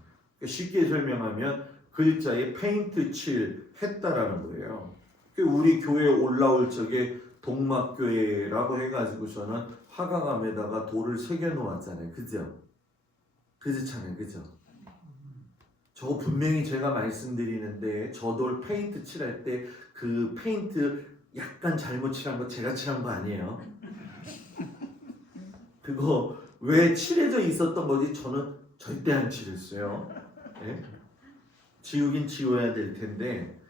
쉽게 설명하면 글자에 페인트 칠 했다라는 거예요. 우리 교회 올라올 적에 동막교회라고 해가지고서는 화강암에다가 돌을 새겨 놓았잖아요. 그죠? 그렇잖아요. 그죠? 저거 분명히 제가 말씀드리는데 저 돌 페인트 칠할 때 그 페인트 약간 잘못 칠한 거 제가 칠한 거 아니에요. 그거 왜 칠해져 있었던 거지 저는 절대 안 칠했어요. 네? 지우긴 지워야 될 텐데,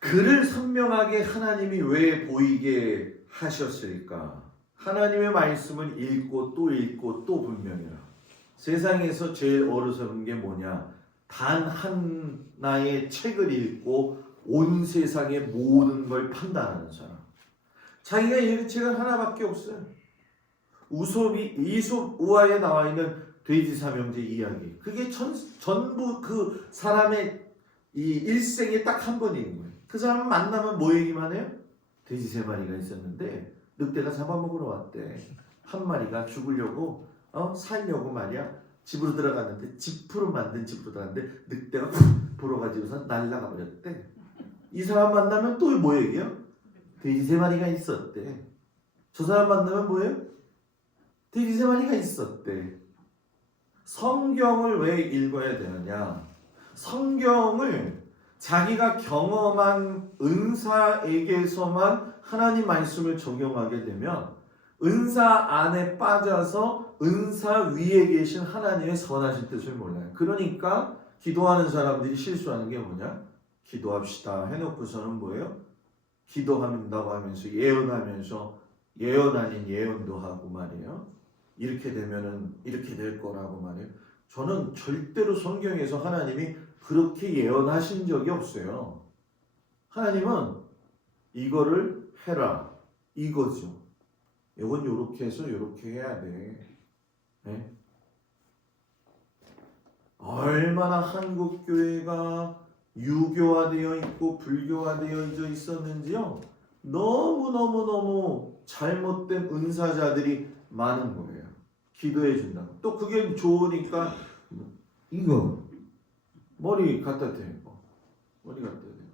글을 선명하게 하나님이 왜 보이게 하셨을까? 하나님의 말씀을 읽고 또 분명해라. 세상에서 제일 어리석은 게 뭐냐? 단 하나의 책을 읽고 온 세상의 모든 걸 판단하는 사람. 자기가 읽은 책은 하나밖에 없어요. 이솝 우화에 나와 있는 돼지 삼형제 이야기. 그게 전부 그 사람의 이 일생에 딱 한 번 읽는 거예요. 그 사람 만나면 뭐 얘기만 해요? 돼지 3마리가 있었는데 늑대가 잡아먹으러 왔대. 한 마리가 죽으려고 살려고 말이야 집으로 들어갔는데, 지프로 만든 집으로 들어갔는데 늑대가 불어가지고서 날아가 버렸대. 이 사람 만나면 또 뭐 얘기해요? 돼지 3마리가 있었대. 저 사람 만나면 뭐예요? 돼지 3마리가 있었대. 성경을 왜 읽어야 되느냐? 성경을 자기가 경험한 은사에게서만 하나님 말씀을 적용하게 되면 은사 안에 빠져서 은사 위에 계신 하나님의 선하신 뜻을 몰라요. 그러니까 기도하는 사람들이 실수하는 게 뭐냐? 기도합시다 해놓고서는 뭐예요? 기도한다고 하면서 예언하면서 예언 아닌 예언도 하고 말이에요. 이렇게 되면은 이렇게 될 거라고 말이에요. 저는 절대로 성경에서 하나님이 그렇게 예언하신 적이 없어요. 하나님은 이거를 해라 이거죠. 이건 요렇게 해서 요렇게 해야 돼. 네? 얼마나 한국 교회가 유교화되어 있고 불교화되어 있었는지요. 너무 잘못된 은사자들이 많은 거예요. 기도해 준다고. 또 그게 좋으니까 이거 머리 갖다 대고 머리 갖다 대고.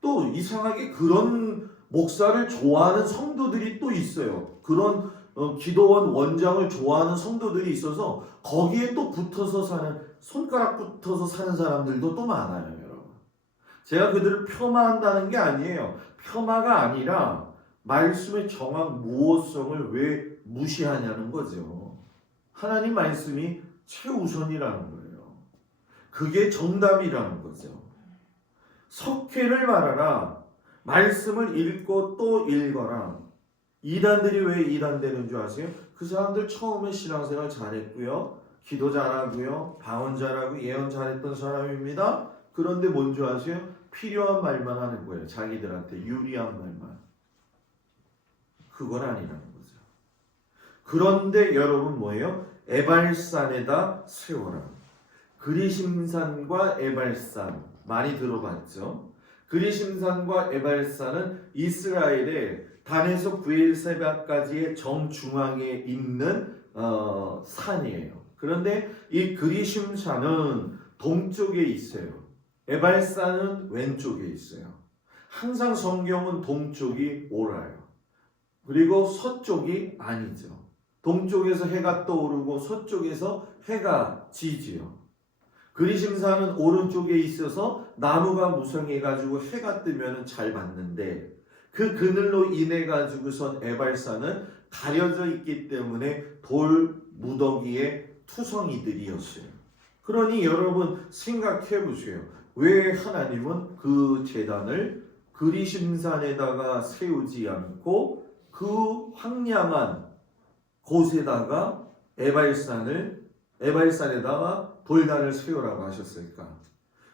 또 이상하게 그런 목사를 좋아하는 성도들이 또 있어요. 그런 기도원 원장을 좋아하는 성도들이 있어서 거기에 또 붙어서 사는, 손가락 붙어서 사는 사람들도 또 많아요, 여러분. 제가 그들을 폄하한다는 게 아니에요. 폄하가 아니라 말씀의 정확 무호성을 왜 무시하냐는 거죠. 하나님 말씀이 최우선이라는 거예요. 그게 정답이라는 거죠. 석회를 말하라. 말씀을 읽고 또 읽어라. 이단들이 왜 이단되는 줄 아세요? 그 사람들 처음에 신앙생활 잘했고요. 기도 잘하고요. 방언 잘하고 예언 잘했던 사람입니다. 그런데 뭔 줄 아세요? 필요한 말만 하는 거예요. 자기들한테 유리한 말만. 그건 아니라는 거죠. 그런데 여러분 뭐예요? 에발산에다 세워라. 그리심산과 에발산 많이 들어봤죠? 그리심산과 에발산은 이스라엘의 단에서 브엘세바까지의 정중앙에 있는 산이에요. 그런데 이 그리심산은 동쪽에 있어요. 에발산은 왼쪽에 있어요. 항상 성경은 동쪽이 옳아요. 그리고 서쪽이 아니죠. 동쪽에서 해가 떠오르고 서쪽에서 해가 지지요. 그리심산은 오른쪽에 있어서 나무가 무성해가지고 해가 뜨면 잘 맞는데 그 그늘로 인해 가지고선 에발산은 가려져 있기 때문에 돌 무더기의 투성이들이었어요. 그러니 여러분 생각해 보세요. 왜 하나님은 그 제단을 그리심산에다가 세우지 않고 그 황량한 곳에다가 에발산에다가 돌단을 세우라고 하셨을까?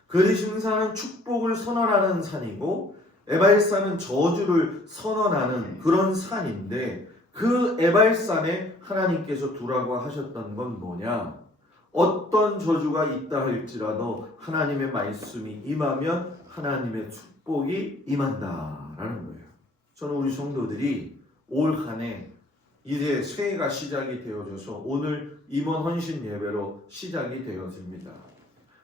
그리심산은 축복을 선언하는 산이고 에발산은 저주를 선언하는 그런 산인데 그 에발산에 하나님께서 두라고 하셨던 건 뭐냐? 어떤 저주가 있다 할지라도 하나님의 말씀이 임하면 하나님의 축복이 임한다라는 거예요. 저는 우리 성도들이 올 한 해 이제 새해가 시작이 되어져서 오늘 임원 헌신 예배로 시작이 되어집니다.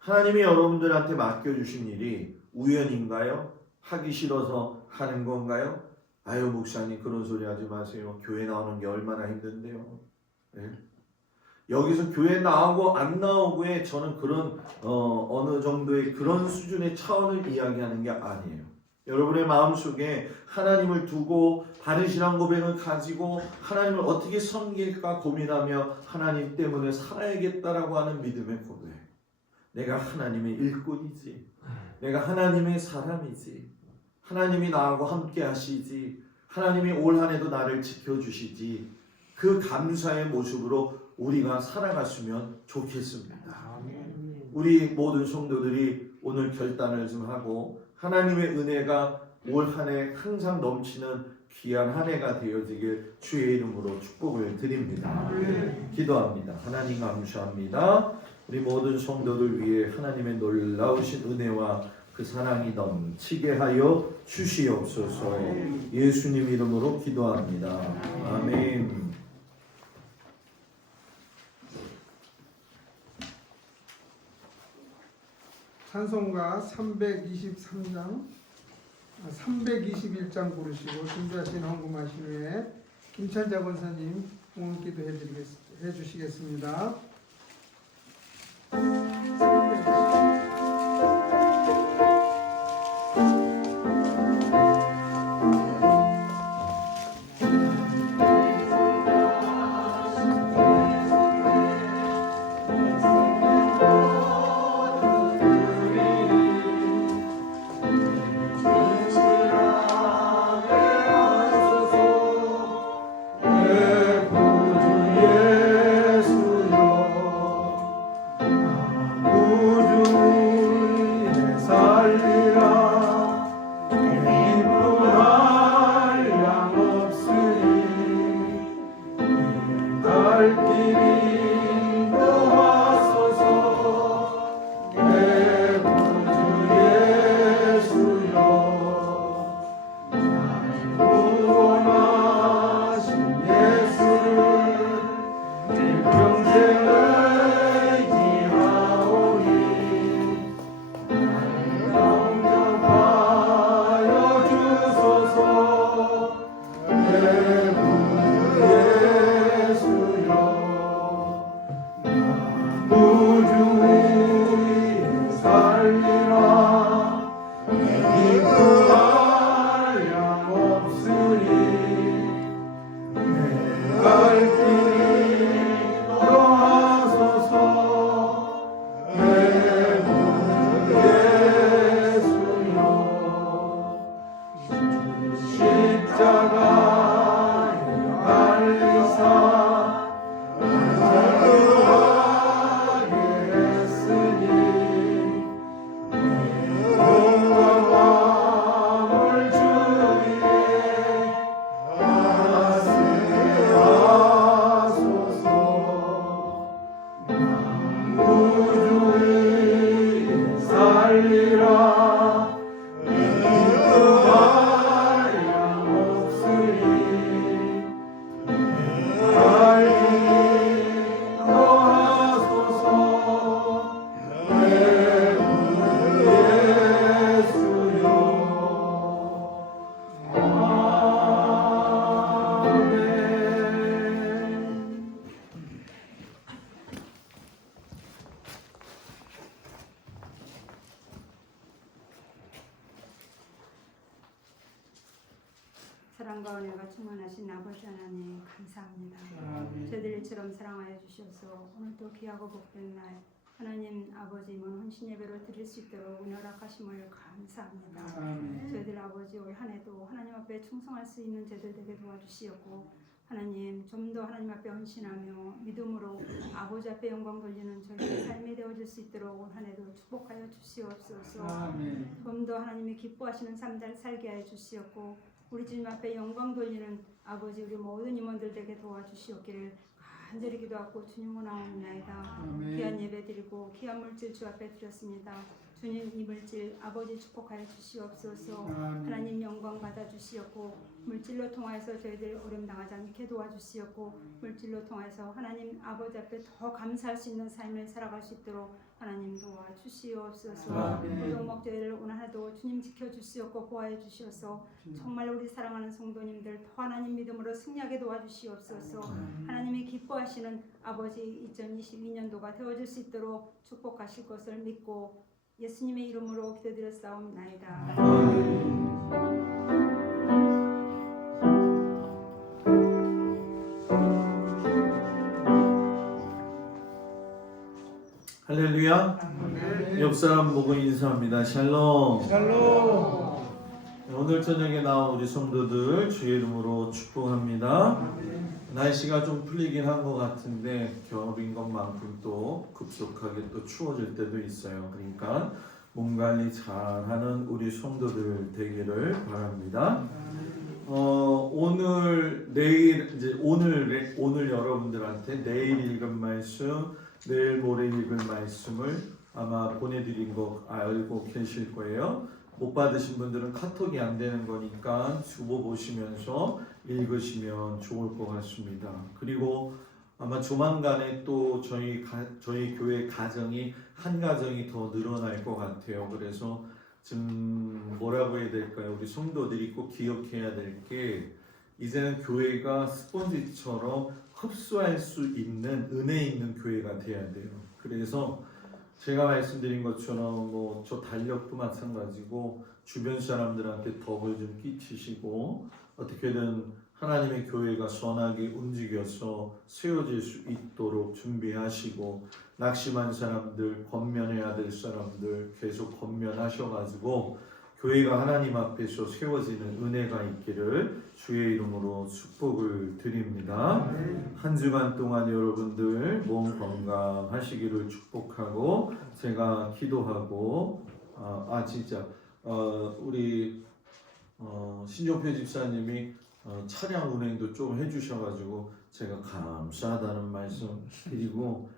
하나님이 여러분들한테 맡겨주신 일이 우연인가요? 하기 싫어서 하는 건가요? 아유 목사님 그런 소리 하지 마세요. 교회 나오는 게 얼마나 힘든데요. 네? 여기서 교회 나오고 안 나오고에 저는 그런 어느 정도의 그런 수준의 차원을 이야기하는 게 아니에요. 여러분의 마음속에 하나님을 두고 바른 신앙 고백을 가지고 하나님을 어떻게 섬길까 고민하며 하나님 때문에 살아야겠다라고 하는 믿음의 고백. 내가 하나님의 일꾼이지. 내가 하나님의 사람이지. 하나님이 나하고 함께 하시지. 하나님이 올 한 해도 나를 지켜주시지. 그 감사의 모습으로 우리가 살아갔으면 좋겠습니다. 우리 모든 성도들이 오늘 결단을 좀 하고 하나님의 은혜가 올 한 해 항상 넘치는 귀한 한 해가 되어지길 주의 이름으로 축복을 드립니다. 기도합니다. 하나님 감사합니다. 우리 모든 성도들 위해 하나님의 놀라우신 은혜와 그 사랑이 넘치게 하여 주시옵소서. 예수님 이름으로 기도합니다. 아멘. 찬송가 321장 부르시고 준비하신 헌금하신 후에 김찬자 권사님 봉헌기도 해주시겠습니다. 은혜가 충만하신 아버지 하나님 감사합니다. 저희들처럼 사랑하여 주셔서 오늘도 귀하고 복된 날 하나님 아버지 먼 헌신 예배로 드릴 수 있도록 은혜 허락하심을 감사합니다. 저희들 아버지 올 한 해도 하나님 앞에 충성할 수 있는 저희들 되게 도와주시었고 하나님 좀 더 하나님 앞에 헌신하며 믿음으로 아버지 앞에 영광 돌리는 저희의 삶이 되어질 수 있도록 올 한 해도 축복하여 주시옵소서. 좀 더 하나님이 기뻐하시는 삶 살게 하여 주시옵고 우리 주님 앞에 영광 돌리는 아버지 우리 모든 임원들 되게 도와주시옵기를 간절히 기도하고 주님 원하옵나이다. 귀한 예배 드리고 귀한 물질 주 앞에 드렸습니다. 주님 이 물질 아버지 축복하여 주시옵소서. 하나님 영광 받아 주시옵고 물질로 통하여서 저희들 어려움 당하지 않게 도와주시옵고 물질로 통해서 하나님 아버지 앞에 더 감사할 수 있는 삶을 살아갈 수 있도록 하나님 도와주시옵소서. 우리 오목 저희를 오늘 하도 주님 지켜주시옵고 보호해 주시옵소서. 정말 우리 사랑하는 성도님들 더 하나님 믿음으로 승리하게 도와주시옵소서. 하나님이 기뻐하시는 아버지 2022년도가 되어질 수 있도록 축복하실 것을 믿고 예수님의 이름으로 기도드렸사옵나이다. 할렐루야. 옆 사람 보고 인사합니다. 샬롬. 오늘 저녁에 나온 우리 성도들 주의 이름으로 축복합니다. 날씨가 좀 풀리긴 한 것 같은데 겨울인 것만큼 또 급속하게 또 추워질 때도 있어요. 그러니까 몸 관리 잘하는 우리 성도들 되기를 바랍니다. 오늘 내일 이제 오늘 여러분들한테 내일 읽은 말씀, 내일 모레 읽은 말씀을 아마 보내드린 거 알고 계실 거예요. 못 받으신 분들은 카톡이 안 되는 거니까 주보 보시면서 읽으시면 좋을 것 같습니다. 그리고 아마 조만간에 또 저희 교회 가정이 한 가정이 더 늘어날 것 같아요. 그래서 좀 뭐라고 해야 될까요? 우리 성도들이 꼭 기억해야 될 게 이제는 교회가 스펀지처럼 흡수할 수 있는 은혜 있는 교회가 돼야 돼요. 그래서 제가 말씀드린 것처럼 뭐 저 달력도 마찬가지고 주변 사람들한테 덕을 좀 끼치시고 어떻게든 하나님의 교회가 선하게 움직여서 세워질 수 있도록 준비하시고 낙심한 사람들, 권면해야 될 사람들 계속 권면하셔가지고 교회가 하나님 앞에서 세워지는 은혜가 있기를 주의 이름으로 축복을 드립니다. 한 주간 동안 여러분들 몸 건강하시기를 축복하고 제가 기도하고 우리 신종표 집사님이 차량 운행도 좀 해주셔가지고 제가 감사하다는 말씀 드리고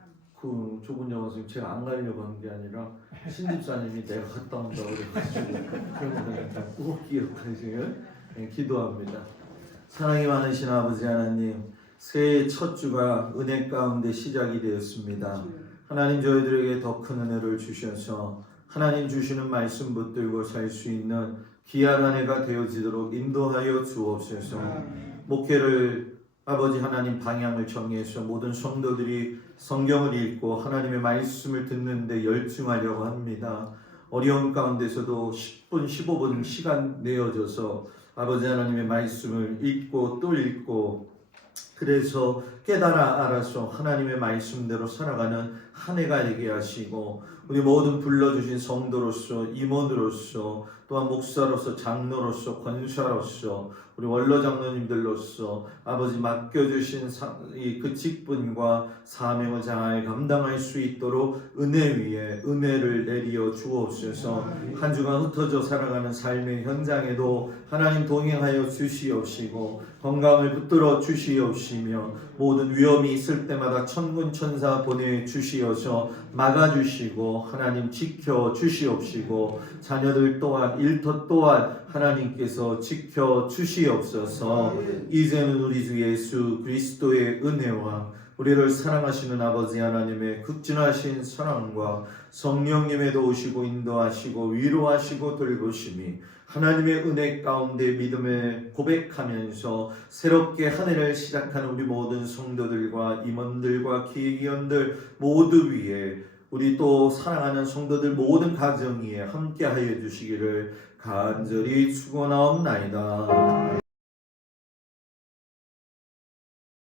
그 좁은 영화선생님 제가 안 가려고 한 게 아니라 신 집사님이 내가 갔다 온다고 그래가지고 그런 거니까 꼭 기억하시길 기도합니다. 사랑이 많으신 아버지 하나님, 새해 첫 주가 은혜 가운데 시작이 되었습니다. 하나님 저희들에게 더 큰 은혜를 주셔서 하나님 주시는 말씀 붙들고 살 수 있는 귀한 한 해가 되어지도록 인도하여 주옵소서. 목회를 아버지 하나님 방향을 정해서 모든 성도들이 성경을 읽고 하나님의 말씀을 듣는데 열중하려고 합니다. 어려운 가운데서도 10분, 15분 시간 내어줘서 아버지 하나님의 말씀을 읽고 또 읽고 그래서 깨달아 알아서 하나님의 말씀대로 살아가는 한 해가 되게 하시고 우리 모든 불러주신 성도로서 임원으로서 또한 목사로서 장로로서 권사로서 우리 원로 장로님들로서 아버지 맡겨주신 그 직분과 사명을 잘 감당할 수 있도록 은혜 위에 은혜를 내리어 주옵소서. 한 주간 흩어져 살아가는 삶의 현장에도 하나님 동행하여 주시옵시고 건강을 붙들어 주시옵시며 모든 위험이 있을 때마다 천군 천사 보내주시어서 막아주시고 하나님 지켜주시옵시고 자녀들 또한 일터 또한 하나님께서 지켜주시옵소서. 이제는 우리 주 예수 그리스도의 은혜와 우리를 사랑하시는 아버지 하나님의 극진하신 사랑과 성령님의 도우시고 인도하시고 위로하시고 돌보심이 하나님의 은혜 가운데 믿음에 고백하면서 새롭게 한 해를 시작하는 우리 모든 성도들과 임원들과 기획위원들 모두 위에 우리 또 사랑하는 성도들 모든 가정 위에 함께하여 주시기를 간절히 축원하옵나이다.